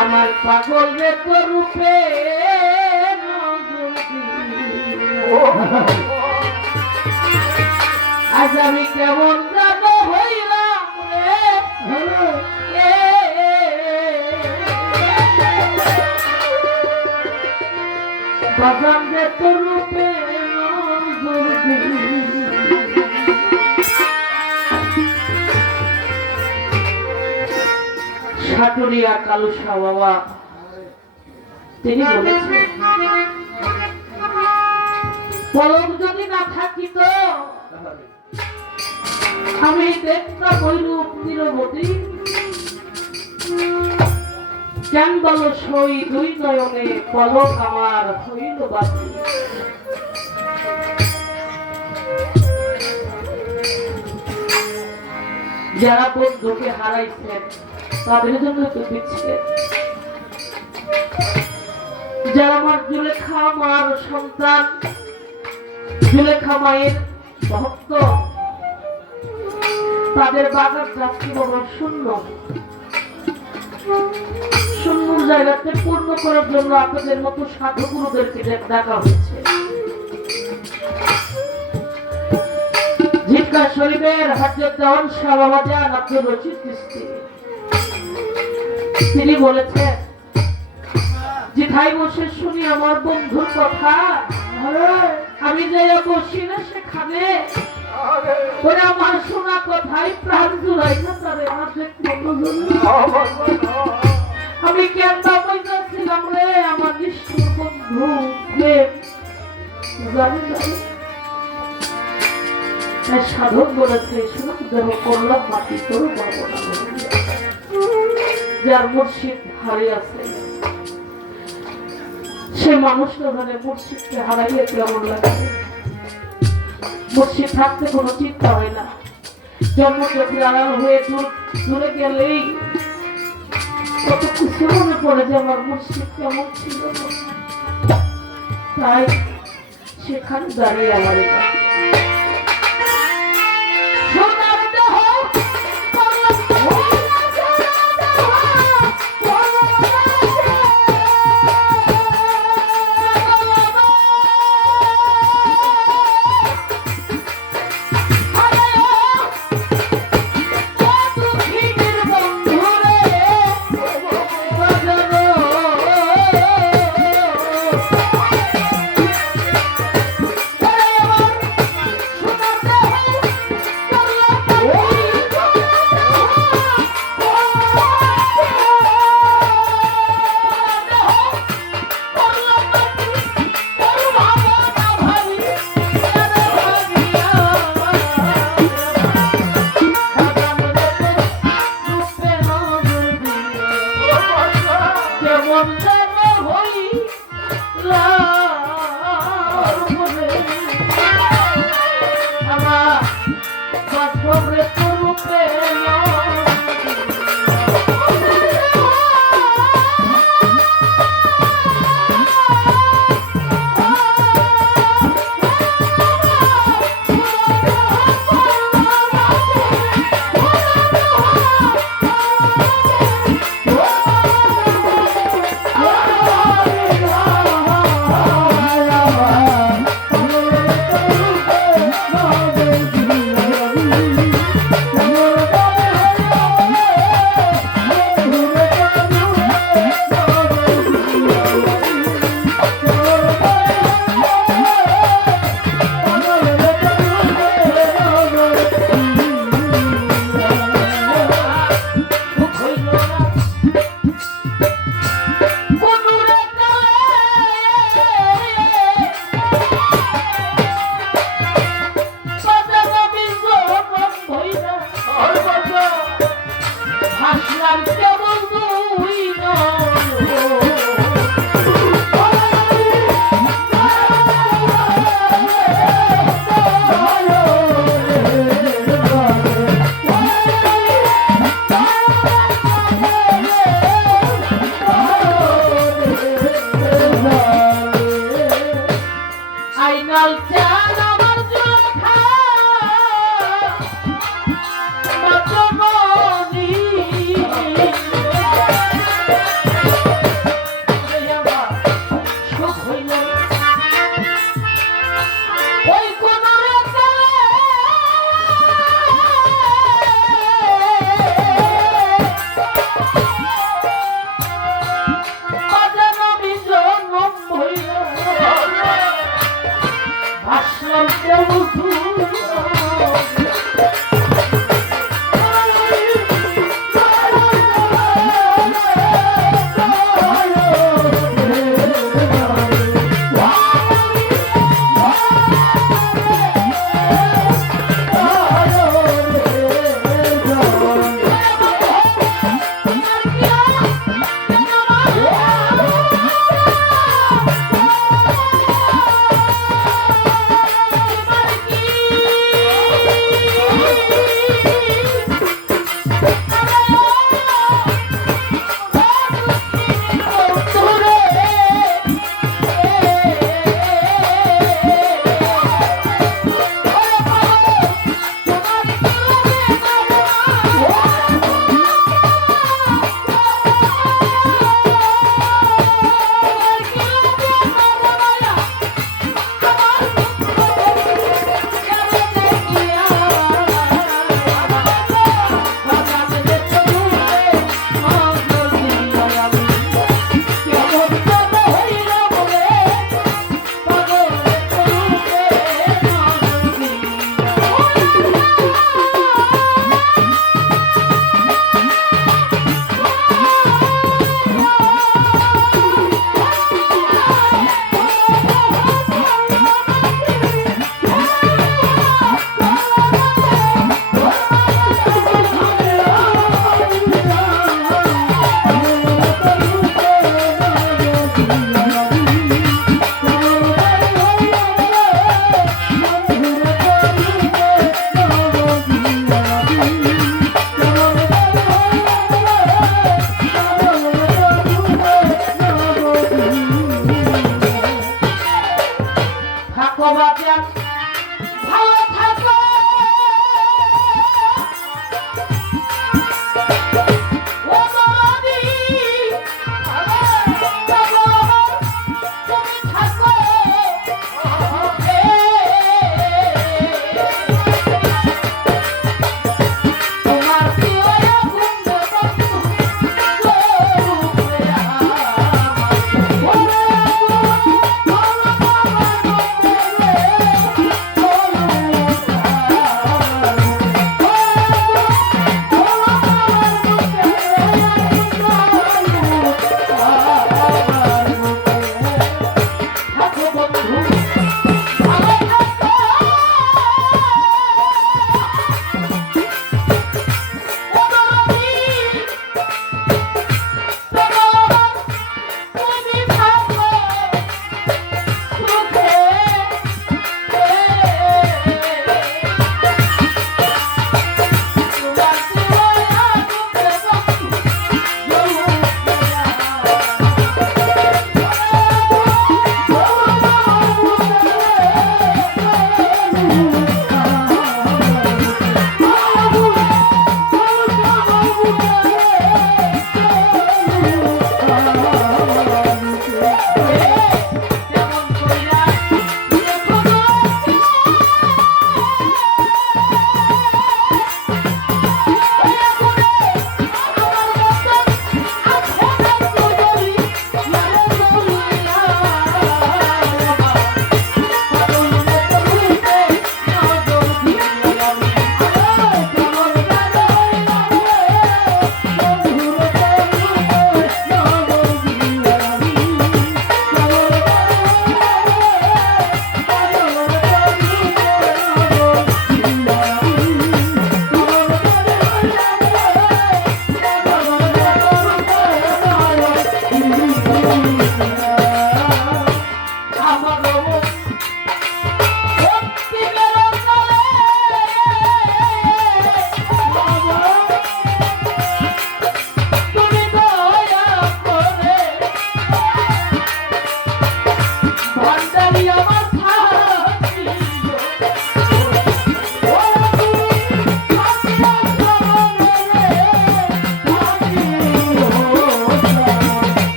আমার পাগল রে তোর রূপে আজ আমি কেমন যাব হইলাম রে বাগান রে তোর রূপে সাটুরিয়া কালুসা বাবা তিনি বলেছেন পলক যদি না থাকিত আমি দেখতাম ওইরূপ নিরবধি কেন বলো সই দুই নয়নে পলক আমার হইল বাতি যারা বন্ধুকে হারাইছেন তাদের জন্য তো দিচ্ছিলেন যারা আমার জুলেখা মার সন্তান জুলেখা মায়ের ভক্ত তাদের বাগান যাচ্ছে বাবা শূন্য শূন্যর জায়গাতে পূর্ণ করার জন্য আপনাদের মতো সাধু গুরুদেরকে ডাকা হয়েছে জিটকা শরীফের হযরত দেওয়ান শাহ বাবা জান আব্দুর রশিদ চিশতি তিনি বলেছেন যেথায় বসে শুনি আমার বন্ধুর কথা আমি যাইয়া বসি না সেখানে ওরে আমার শোনা কথাই প্রাণ জুড়াই না তারে আমি কেন বাবাইছিলাম রে আমার নিষ্ঠুর বন্ধু সাধক বলেছে শুধু দেহ করলাম মাটি তোর পাবো না যার মুর্শিদ হারিয়েছে সে মানুষটা ধরে মুর্শিদকে হারাইয়ে কেমন লাগে মুর্শিদ থাকতে কোনো চিন্তা হয় না জন্ম যদি আড়াল হয়ে দূরে গেলেই কত কিছু মনে পড়ে যে আমার মুর্শিদ কেমন ছিল তাই সেখানে দাঁড়িয়ে আমার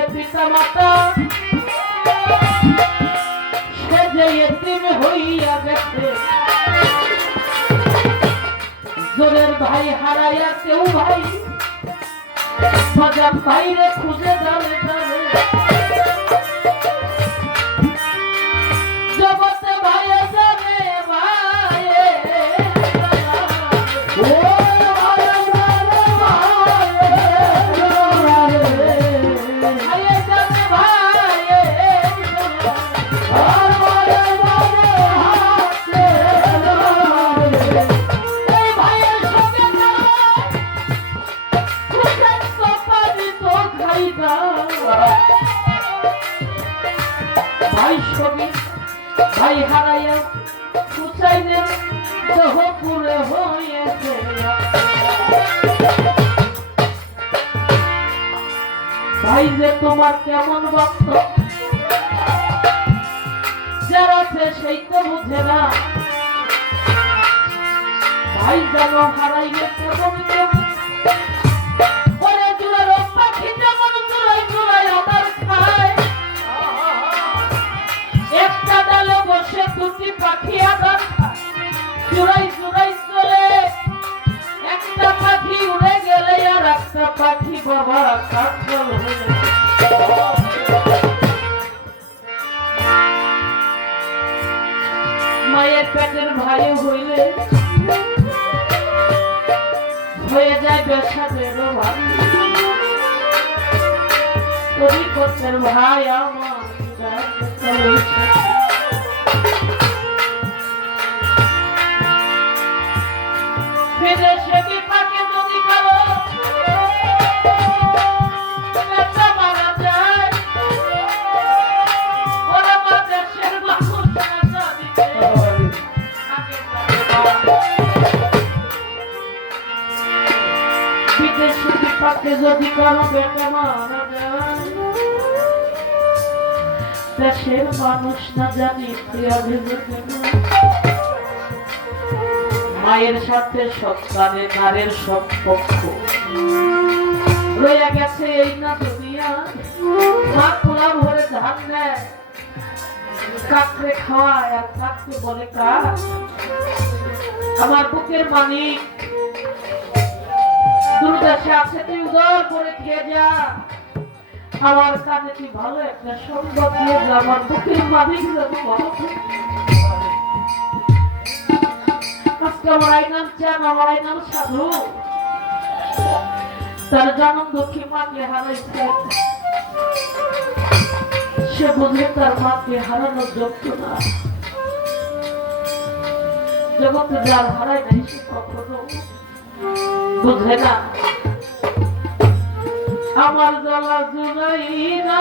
যে পিতা মাতা সে যে এতিম হইয়া গেছে জোরের ভাই হারাইয়া কেউ ভাই মজার বাইরে খুঁজে ডালে ডালে জগতে ভাইয়ে যাবে ভাইয়ে ভাই হারাইয়া খুচাইলে পুরে হয়েছে ভাই যে তোমার কেমন ভক্ত যারা আছে সেই তো বুঝে না ভাই যেন হারাইলে কেমন কেমন পাখি যেমন জোড়াই জোড়াই আবার খায় একটা ডালে বসে দুটি পাখি আবার জোড়াই জোড়াই চলে একটা পাখি উড়ে গেলে আর একটা পাখি বাবা কাঠল হয়ে মায়ের পেটের ভাই হইলে হয়ে যায় বেসাদেরও ভাই তরিকতের ভাই আমার বিদেশে বিপাকে যদি কারো পেশা মারা যায় ওরা মা দেশের মানুষ পেশা দিতে বিদেশে বিপাকে যদি কারো পেশা মারা যায় দেশের মানুষ না জানি মায়ের সাথে সৎকারে নারের সব পক্ষ রয়ে গেছে এই না দুনিয়া মা খোলা ভরে ধান নেয় কাকড়ে খাওয়ায় আর কাককে বলে কাক আমার বুকের মানিক দূরদেশে আছে তুই উদর করে খেয়ে যা আমার কানে তুই ভালো একটা সম্পদ দিয়ে যা আমার বুকের মালিক যদি ভালো আজকে আমার আইনাম চান আমার আইনাম সাধু তার জন্ম দুঃখী মাকে হারাইছে সে বুঝে তার মাকে হারানোর যোগ্য না জগতে যার হারায় নাই সে কখনো বুঝে না আমার জ্বালা জুড়াই না